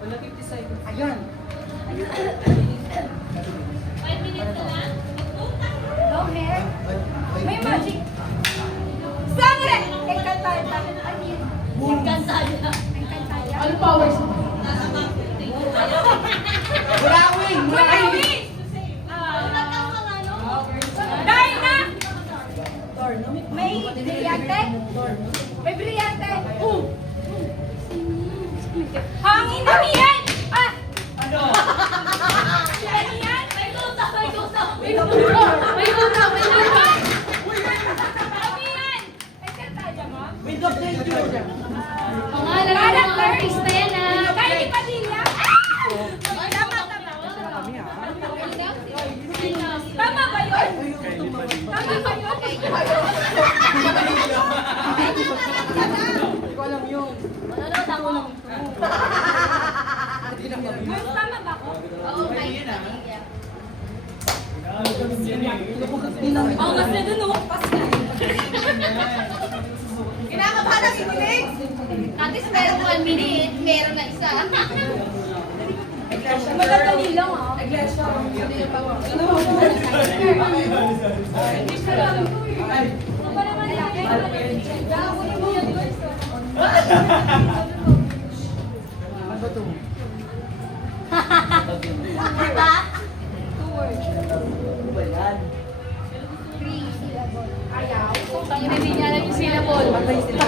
Wala 50 seconds. Ayun. 5 minutes na lang. Long hair. May magic. Sangre! Encantada. Encantada. Encantada. Ano powers mo? Mulawin! Mulawin! Darna! May brillante? May brillante? Hangin na yan! Ah! Ano? Ano yan? May guta, may guta. May guta! May guta, may guta. Ano yan? Encantada mo? Wind of nature. Pangalan ng mga artista yan ah. Kylie Padilla? Tama ba yun? Tama ba yun? Hindi ko alam yun. Mas tama ba ako? Oo, may Oo, kasi dun umukpas ka. Kinakabahan ang ikilig? At least meron 1 minute, meron na isa. Madadali lang ah. Iglesia. Ano ba naman lagi? Dahuli mo yan guys. Ano ba ito? Diba? 2 words. Ano ba yan? 3 syllable. Ayaw. Pang hindi niya alam yung syllable. Patay sila.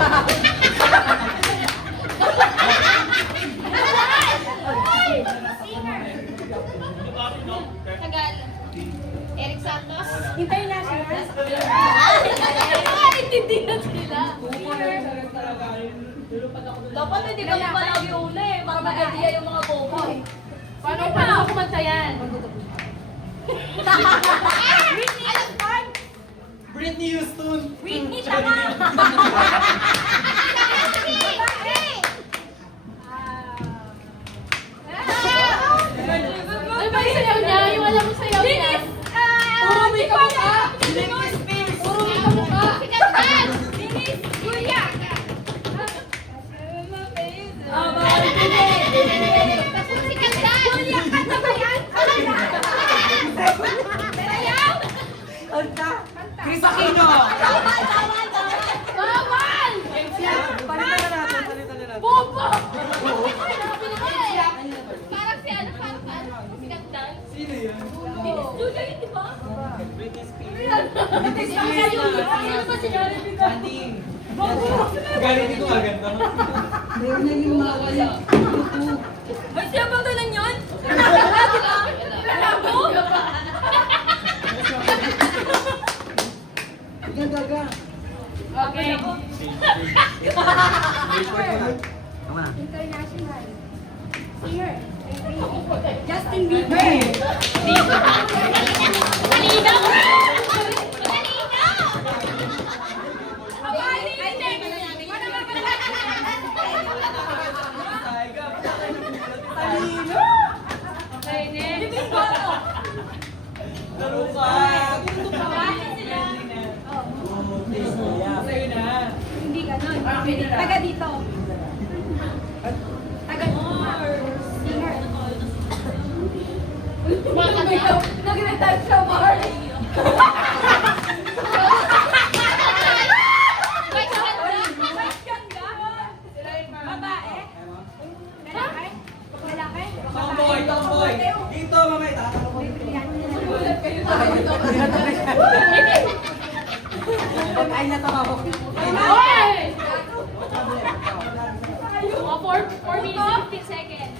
Tagal. Eric Santos. International. Intindi na sila. Dapat hindi kami palagi una eh. Para mag-idea yung mga bobo. Paano kumanta yan? Whitney Houston. Britney Houston. Whitney tama. Ano ba yung sayaw niya? Yung alam mo sayaw niya? Puro may kamukha. Puro may kamukha. Sikat yan! Dennis Julia. Sikat yan! Julia, kanta ba yan? Sayaw? Anta. Chris Aquino. Bawal! Palitan na natin. Palitan na natin. Bobo! Parang si ano, parang sikat yan. Sino yun? Dennis Julia yun, di ba? Britney Spears. Ano ba sinabi ko? Andy. Galing dito agad na. Mayroon na yung mawala. Ay, siya bang ganun yun? Alam mo? Yan daga. Okay. Tama na. International. Singer. Justin Bieber. Kanina! Laro ka. Sa'yo na. Hindi ganun. Taga dito. Taga singer. Nag-retouch siya, Mark. Question ka? Babae? Lalaki? Lalaki? Tomboy, tomboy. Dito, mamay. Tatanong ko. Nagulat kayo sa Pag-ay na tama ko. Hoy! Mga 4 minutes 15 seconds.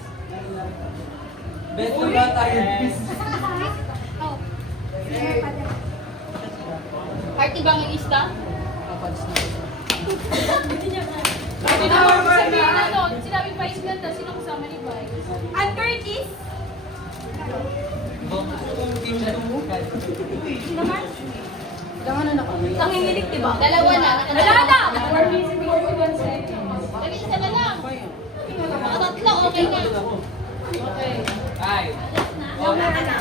Best na ba tayo? Oh. Singer pa din. Party bang yung ista? Pwede na, Sabi na ano, sinabi pa Iceland na sino kasama ni Vice? Ann Curtis? Naman? Nanginginig, di ba? Dalawa na. Wala na! 4 minutes 51 seconds. Dali, isa na lang. Mga tatlo, okay na. Okay. Ay. Wala na.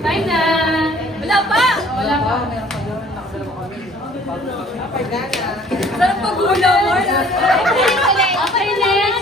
Time na! Wala pa! Wala pa. Meron pa doon. Nakadalawa kami.